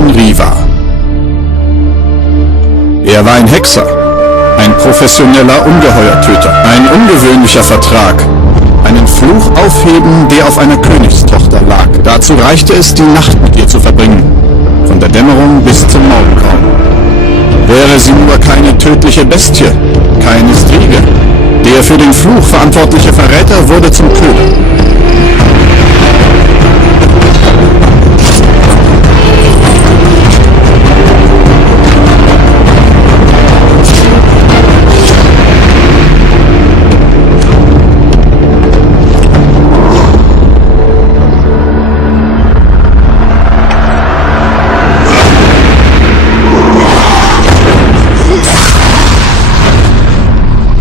von Riva. Er war ein Hexer, ein professioneller Ungeheuertöter, ein ungewöhnlicher Vertrag. Einen Fluch aufheben, der auf einer Königstochter lag. Dazu reichte es, die Nacht mit ihr zu verbringen. Von der Dämmerung bis zum Morgengrauen. Wäre sie nur keine tödliche Bestie, keine Striege. Der für den Fluch verantwortliche Verräter wurde zum Köder.